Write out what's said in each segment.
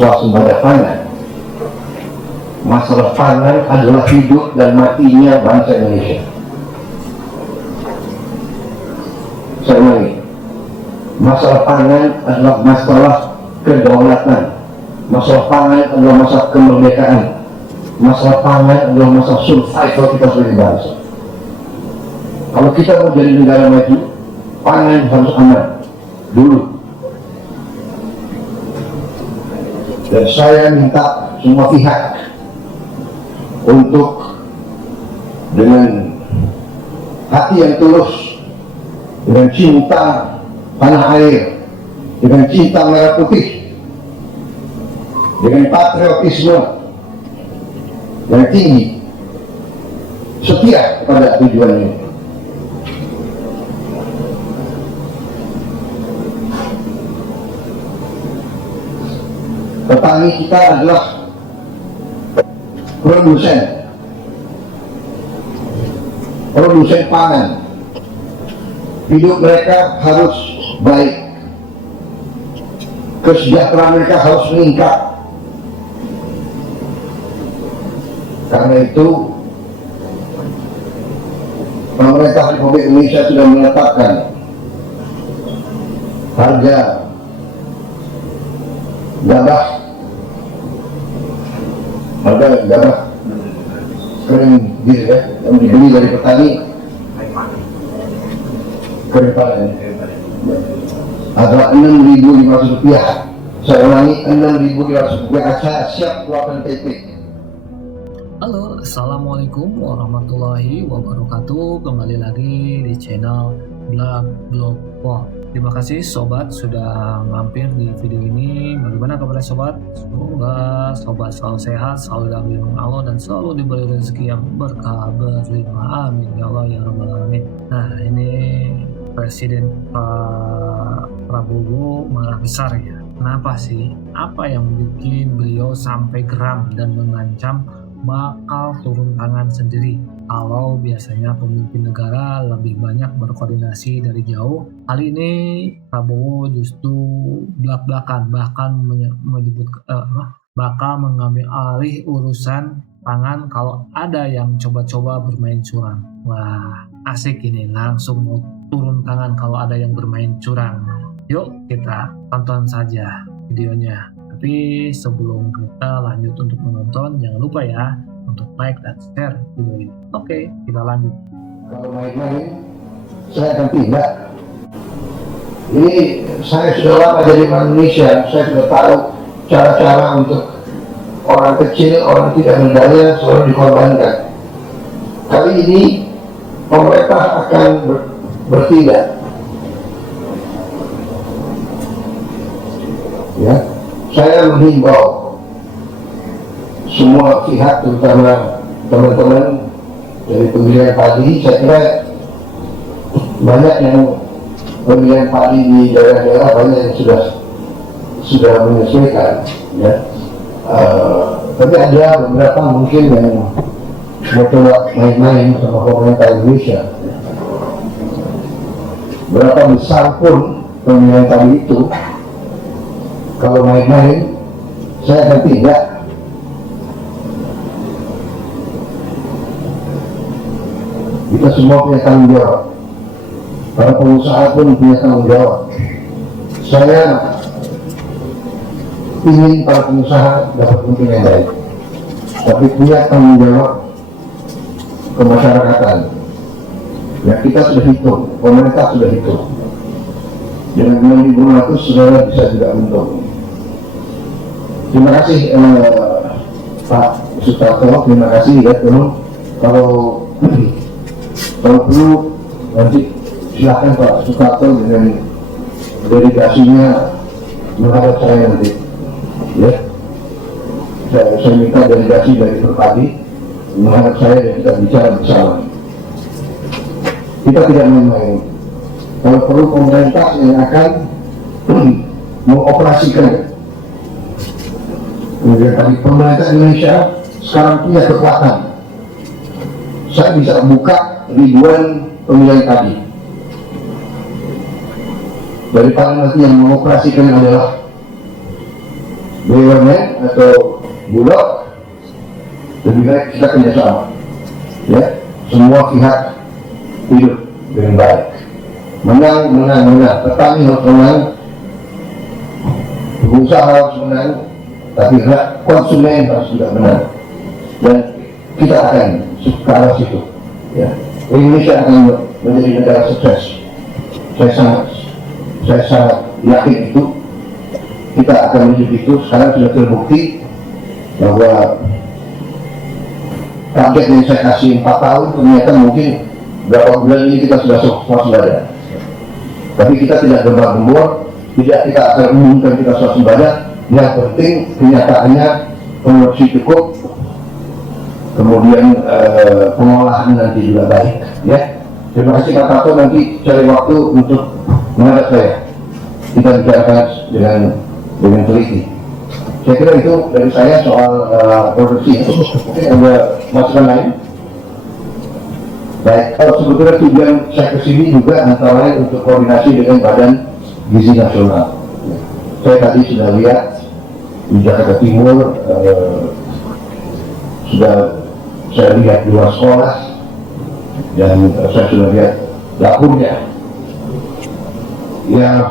swasembada pangan. Masalah pangan adalah hidup dan matinya bangsa Indonesia. Saya ulangi, masalah pangan adalah masalah kedaulatan. Masalah pangan adalah masalah kemerdekaan. Masalah pangan adalah masalah survival kita sebagai bangsa. Kalau kita mau jadi negara maju, pangan harus aman dulu. Dan saya minta semua pihak untuk dengan hati yang tulus, dengan cinta tanah air, dengan cinta merah putih, dengan patriotisme yang tinggi, setia kepada tujuan ini. Petani kita adalah produsen pangan. Hidup mereka harus baik, kesejahteraan mereka harus meningkat. Karena itu pemerintah Republik Indonesia sudah menetapkan harga gabah kering gitu ya, yang dibeli dari petani kering panen adalah Rp6.500. Saya ulangi, Rp6.500. Saya siap keluarkan PP. Halo, assalamualaikum warahmatullahi wabarakatuh. Kembali lagi di channel Blog. Terima kasih sobat sudah mampir di video ini. Bagaimana kabar sobat? Semoga sobat selalu sehat, selalu dalam lindungan Allah, dan selalu diberi rezeki yang berkah berlimpah. Amin ya Allah ya Rabbal Alamin. Nah, ini Presiden Pak Prabowo marah besar ya. Kenapa sih? Apa yang bikin beliau sampai geram dan mengancam bakal turun tangan sendiri? Kalau biasanya pemimpin negara lebih banyak berkoordinasi dari jauh, kali ini Prabowo justru belak-belakan, bahkan menyebut bakal mengambil alih urusan pangan kalau ada yang coba-coba bermain curang. Wah, asik ini, langsung mau turun tangan kalau ada yang bermain curang. Yuk kita tonton saja videonya. Tapi sebelum kita lanjut untuk menonton, jangan lupa ya untuk like dan share video ini. Oke, kita lanjut. Kalau main-main, saya akan pindah. Ini saya sudah lama jadi orang Indonesia, saya sudah tahu cara-cara untuk orang kecil, orang tidak berdaya selalu dikorbankan. Kali ini pemerintah akan bertindak. Ya, saya menghimbau semua pihak, terutama teman-teman dari pemilihan padi. Saya kira banyak yang pemilihan padi di daerah-daerah banyak yang sudah menyesuaikan, ya. Tapi ada beberapa mungkin yang mau coba main-main sama pemerintah Indonesia. Berapa besar pun pemilihan padi itu, kalau main-main, saya akan tidak. Kita semua punya tanggung jawab. Para pengusaha pun punya tanggung jawab. Saya ingin para pengusaha dapat untung yang baik, tapi punya tanggung jawab kemasyarakatan. Ya, kita sudah hitung, pemerintah sudah hitung. Dengan 6.500 saudara bisa tidak untung. Terima kasih Pak Sutarto, terima kasih ya teman. Kalau perlu nanti silakan Pak Sutarto dengan delegasinya menghadap saya nanti, ya. Saya minta delegasi dari Perpadi menghadap saya dan kita bicara bersama. Kita tidak main-main. Kalau perlu pemerintah yang akan mengoperasikan. Kemudian tadi pemerintah Indonesia sekarang punya kekuatan. Saya bisa buka ribuan pemilihan tadi. Daripada nanti yang mengoperasikan adalah BUMN atau Bulog, lebih baik kita kerjasama, ya, semua pihak hidup dengan baik, menang, petani harus menang, pengusaha harus menang, tapi konsumen harus juga menang, dan kita akan ke arah situ, ya. Indonesia akan menjadi negara sukses. Saya sangat yakin itu. Kita akan menuju itu. Sekarang sudah terbukti bahwa target yang saya kasih 4 tahun ternyata mungkin berapa bulan ini kita sudah swasembada. Tapi kita tidak gembar-gembor, tidak kita akan umumkan kita swasembada. Yang penting kenyataannya produksi cukup, kemudian pengolahan nanti juga baik, ya. Terima kasih Pak Tato, nanti cari waktu untuk menghadap saya, kita bicarakan dengan teliti. Saya kira itu dari saya soal produksi. Mungkin ada masukan lain? Baik, kalau sebetulnya tujuan saya kesini juga antara lain untuk koordinasi dengan Badan Gizi Nasional. Saya tadi sudah lihat di Jakarta Timur, sudah saya lihat 2 sekolah, dan saya sudah lihat dapurnya. Ya,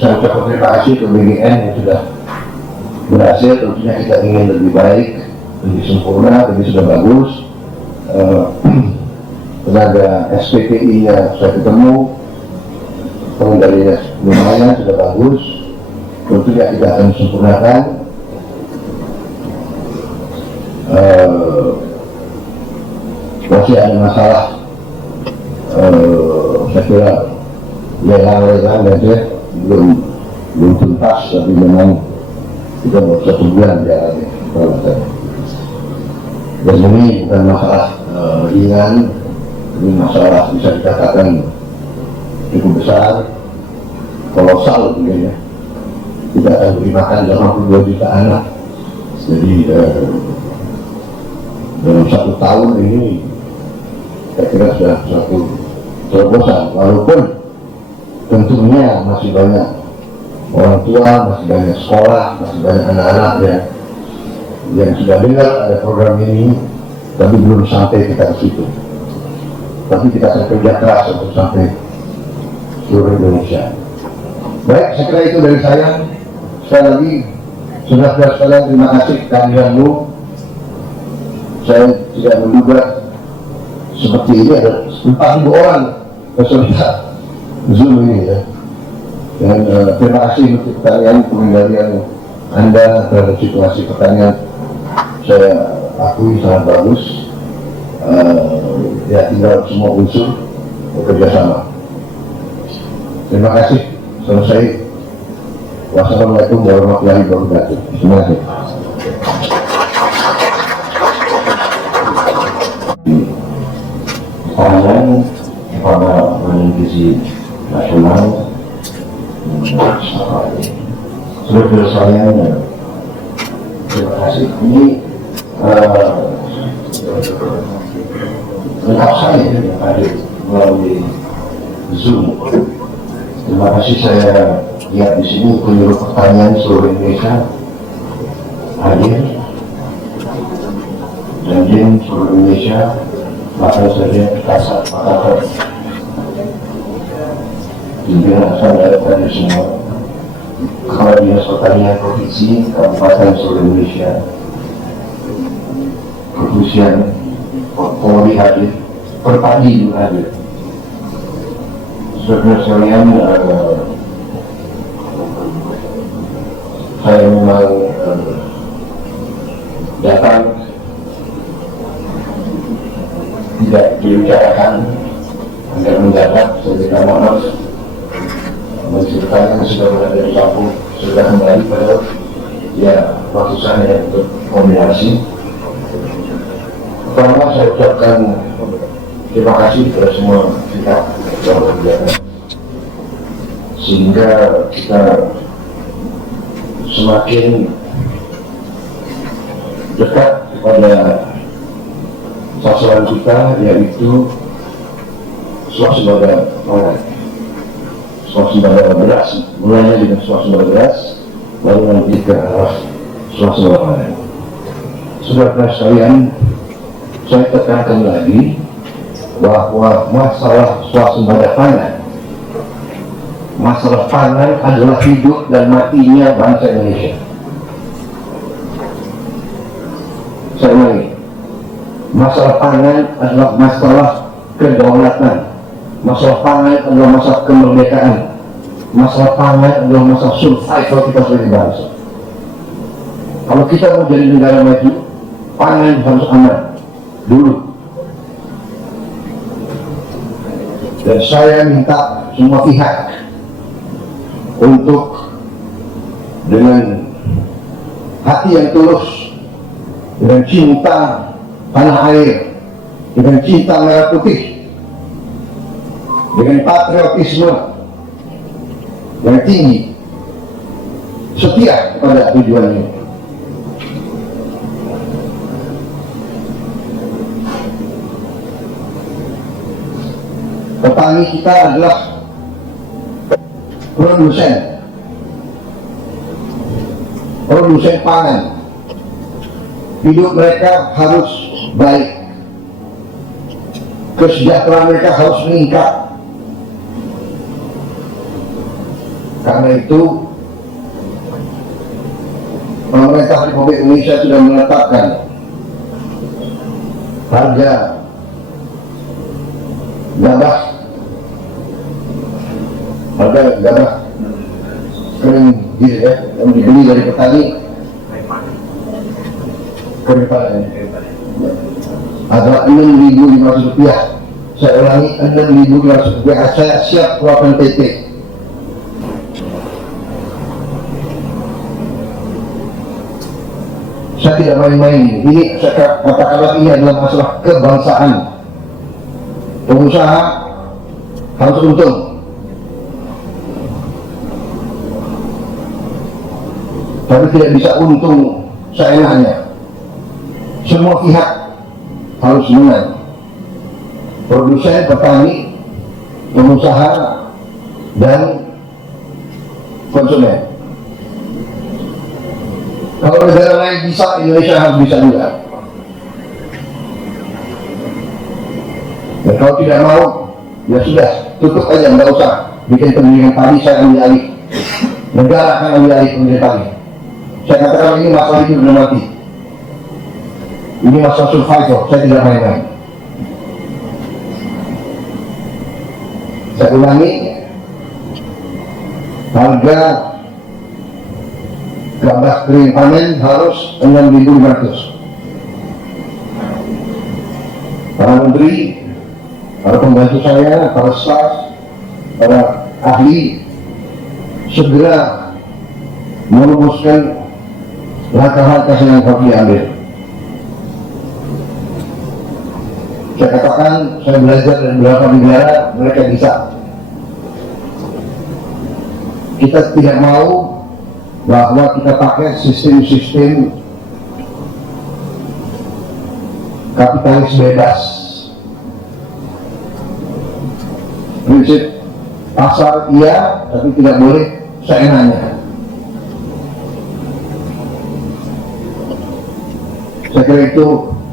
saya ucapkan terima kasih ke BGN yang sudah berhasil. Tentunya kita ingin lebih baik, lebih sempurna, lebih sudah bagus. Tenaga SPPI-nya saya ketemu, pengendalinya lumayan, sudah bagus. Tentunya kita akan sempurnakan. Masih ada masalah, saya kira lelang-lelang aja belum tuntas, tapi memang kita baru 1 bulan jalannya kalau saya. Dan ini bukan masalah ringan, ini masalah bisa dikatakan cukup besar, kolosal gitu ya. Kita akan beri makan 82 juta anak. Jadi dalam 1 tahun ini saya kira sudah satu terobosan, walaupun tentunya masih banyak orang tua, masih banyak sekolah, masih banyak anak-anak yang sudah dengar ada program ini, tapi belum sampai kita ke situ. Tapi kita akan kerja keras untuk sampai seluruh Indonesia. Baik, saya kira itu dari saya. Sekali lagi, saudara-saudara sekalian, terima kasih kehadiranmu. Saya tidak menduga seperti ini ada 4.000 orang peserta Zoom ini, ya. Dan terima kasih untuk pertanyaan pengendalian Anda terhadap situasi pertanyaan. Saya akui sangat bagus. Ya, tinggal semua unsur bekerja sama. Terima kasih. Selesai. Wassalamualaikum warahmatullahi wabarakatuh. Terima kasih. Pertanyaan kepada Badan Gizi Nasional, saudara saya, terima kasih. Ini lengkap saya yang hadir melalui Zoom. Terima kasih, saya lihat di sini penyuluh pertanyaan seluruh Indonesia hadir, dan seluruh Indonesia. Maka saja kasat maka pimpinan asal dari semua Kepala Dinas Pertanian Provinsi, Kabupaten seluruh Indonesia, Kepolisian, Polri hadir, Perpadi juga hadir. Saudara sekalian, saya memang datang tidak dibicarakan agar mendadak. Saya minta maaf, menceritakan sudah berada di kampung, sudah kembali pada ya waktu saya untuk kombinasi. Pertama, saya ucapkan terima kasih kepada semua pihak yang bekerja, sehingga kita semakin dekat kepada sasaran kita, yaitu swasembada pangan. swasembada beras, mulainya dengan swasembada beras, lalu nanti ke arah swasembada pangan. Saudara sekalian, saya tekankan lagi bahwa masalah swasembada pangan, masalah pangan adalah hidup dan matinya bangsa Indonesia. Saya ulangi, masalah pangan adalah masalah kedaulatan, masalah pangan adalah masalah kemerdekaan, masalah pangan adalah masalah survival kita sebagai bangsa. Kalau kita mau jadi negara maju, pangan harus aman dulu. Dan saya minta semua pihak untuk dengan hati yang tulus, dengan cinta tanah air, dengan cinta merah putih, dengan patriotisme yang tinggi, setia kepada tujuan ini. Petani kita adalah produsen pangan. Hidup mereka harus baik, kesejahteraan mereka harus meningkat. Karena itu pemerintah Republik Indonesia sudah menetapkan harga gabah kering gitu ya, yang dibeli dari petani kering panen adalah Rp6.500. Saya ulangi, Rp6.500. Saya siap keluarkan PP. Saya tidak main-main. Ini saya katakanlah ini adalah masalah kebangsaan. Pengusaha harus untung. Tapi tidak bisa untung seenaknya. Semua pihak harus menang. Produsen, petani, pengusaha, dan konsumen. Kalau negara lain bisa, Indonesia harus bisa juga. Dan kalau tidak mau, ya sudah, tutup aja, nggak usah bikin pendidikan padi, saya ambil alih. Negara akan ambil alih pendidikan padi. Saya katakan ini masalah hidup dan mati. Ini masalah survival, saya tidak main-main. Saya ulangi, harga gabah kering panen harus Rp6.500. Para menteri, para pembantu saya, para staf, para ahli segera merumuskan langkah-langkah yang harus diambil. Saya katakan, saya belajar dari beberapa negara, mereka bisa. Kita tidak mau bahwa kita pakai sistem-sistem kapitalis bebas. Prinsip pasar iya, tapi tidak boleh seenaknya. Saya kira itu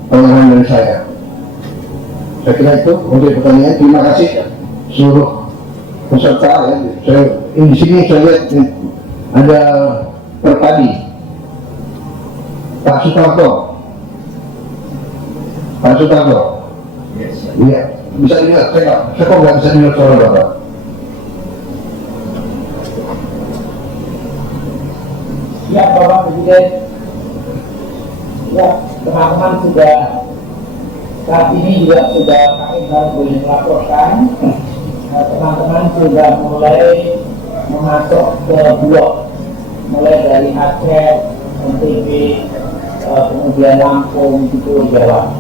pengalaman dari saya. Saya kira itu untuk pertanyaan. Terima kasih seluruh peserta ya. Di sini saya lihat ada Perpadi, Pak Sutarto. Iya, bisa dilihat. Saya kok nggak bisa dilihat suara Bapak. Ya, Bapak Presiden. Ya, teman-teman sudah saat ini juga sudah kami baru boleh melaporkan. Teman-teman sudah mulai memasuk ke blok, mulai dari Aceh, NTB, kemudian Lampung, itu Jawa,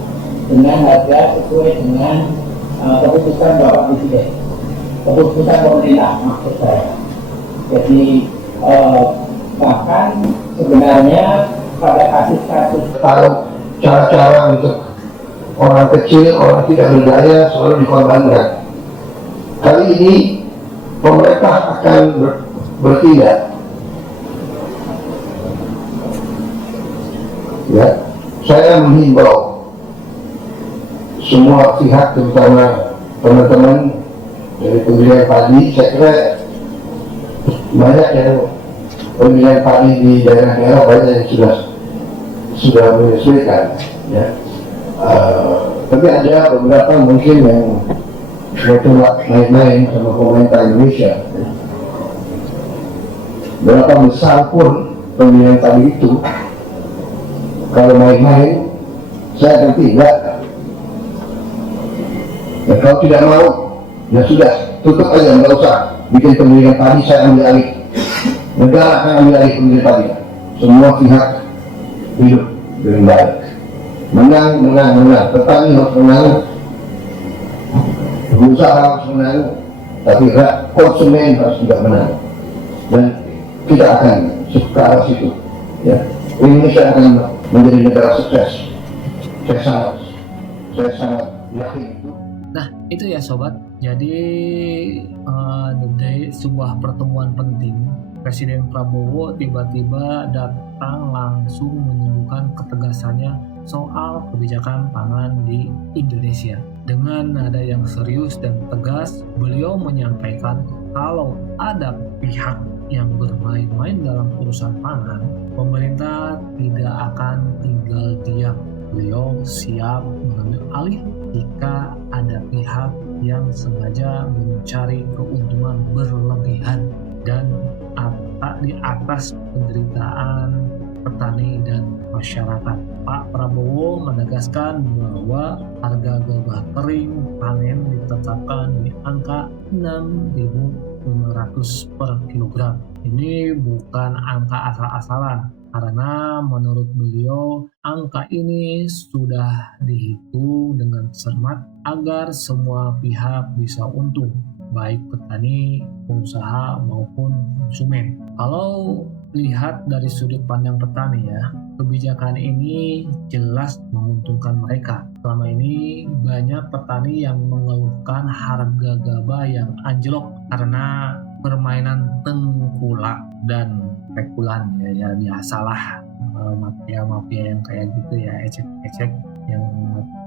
dengan harga sesuai dengan keputusan Bapak Presiden, keputusan pemerintah maksud saya. Jadi bahkan sebenarnya pada kasus-kasus Tahu cara-cara untuk orang kecil, orang tidak berdaya selalu dikorbankan. Kali ini pemerintah akan bertindak. Ya, saya menghimbau semua pihak, terutama teman-teman dari pemilihan padi. Saya kira banyak yang pemilihan padi di daerah-daerah banyak yang sudah menyesuaikan, ya. Tapi ada beberapa mungkin yang main-main sama pemerintah Indonesia. Berapa besar pun pemilihan padi itu, kalau main-main, saya akan tidak. Ya, kalau tidak mau, ya sudah, tutup aja, nggak usah bikin pemilihan padi, saya ambil alih. Negara akan ambil alih pemilihan padi. Semua pihak hidup dengan baik. Menang. Petani harus menang, pengusaha harus menang, tapi konsumen harus juga menang. Dan tidak akan ke arah situ. Ya. Indonesia akan menjadi negara sukses. Saya sangat yakin itu. Nah, itu ya sobat. Jadi dari sebuah pertemuan penting, Presiden Prabowo tiba-tiba datang langsung menunjukkan ketegasannya soal kebijakan pangan di Indonesia. Dengan nada yang serius dan tegas, beliau menyampaikan kalau ada pihak yang bermain-main dalam urusan pangan, pemerintah tidak akan tinggal diam. Beliau siap mengambil alih jika ada pihak yang sengaja mencari keuntungan berlebihan dan di atas penderitaan petani dan masyarakat. Pak Prabowo menegaskan bahwa harga gabah kering panen ditetapkan di angka 6.500 per kilogram. Ini bukan angka asal-asalan, karena menurut beliau angka ini sudah dihitung dengan cermat agar semua pihak bisa untung, baik petani, pengusaha maupun konsumen. Kalau lihat dari sudut pandang petani ya, kebijakan ini jelas menguntungkan mereka. Selama ini banyak petani yang mengeluhkan harga gabah yang anjlok karena permainan tengkulak dan spekulan, ya biasalah mafia yang kayak gitu ya, ecek-ecek yang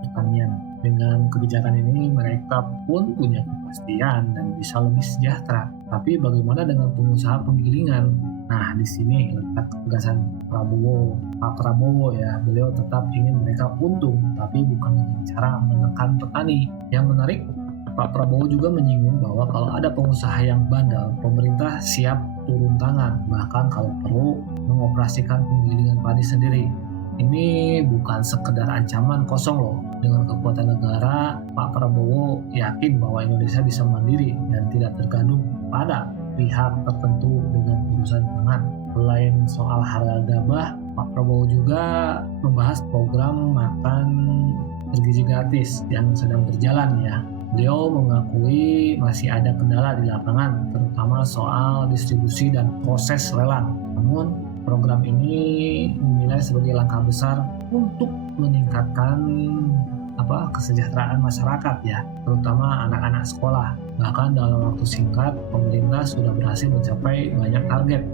pertanian. Dengan kebijakan ini mereka pun punya kepastian dan bisa lebih sejahtera. Tapi bagaimana dengan pengusaha penggilingan? Nah, di sini letak ketegasan Pak Prabowo ya, beliau tetap ingin mereka untung, tapi bukan dengan cara menekan petani. Yang menarik, Pak Prabowo juga menyinggung bahwa kalau ada pengusaha yang bandel, pemerintah siap turun tangan, bahkan kalau perlu mengoperasikan penggilingan padi sendiri. Ini bukan sekedar ancaman kosong loh. Dengan kekuatan negara, Pak Prabowo yakin bahwa Indonesia bisa mandiri dan tidak tergantung pada pihak tertentu dengan urusan pangan. Selain soal harga gabah, Pak Prabowo juga membahas program makan bergizi gratis yang sedang berjalan ya. Beliau mengakui masih ada kendala di lapangan, terutama soal distribusi dan proses lelang. Namun, program ini dinilai sebagai langkah besar untuk meningkatkan kesejahteraan masyarakat ya, terutama anak-anak sekolah. Bahkan dalam waktu singkat, pemerintah sudah berhasil mencapai banyak target.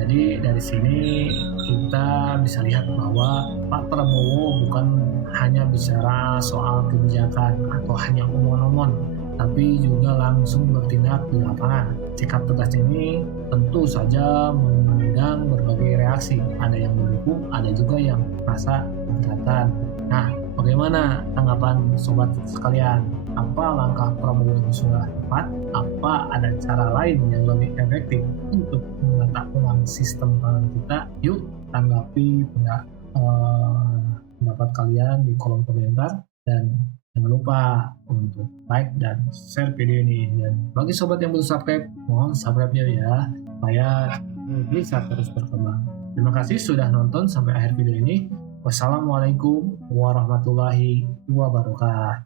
Jadi dari sini kita bisa lihat bahwa Pak Prabowo bukan hanya bicara soal kebijakan atau hanya omong-omong, tapi juga langsung bertindak di lapangan. Sikap tegas ini tentu saja mengundang berbagai reaksi. Ada yang mendukung, ada juga yang merasa keberatan. Nah, bagaimana tanggapan sobat sekalian? Apa langkah Prabowo yang sudah tepat? Apa ada cara lain yang lebih efektif untuk menata ulang sistem pangan kita? Yuk tanggapi pendapat kalian di kolom komentar, dan jangan lupa untuk like dan share video ini. Dan bagi sobat yang belum subscribe, mohon subscribe-nya ya, supaya bisa terus berkembang. Terima kasih sudah nonton sampai akhir video ini. Wassalamualaikum warahmatullahi wabarakatuh.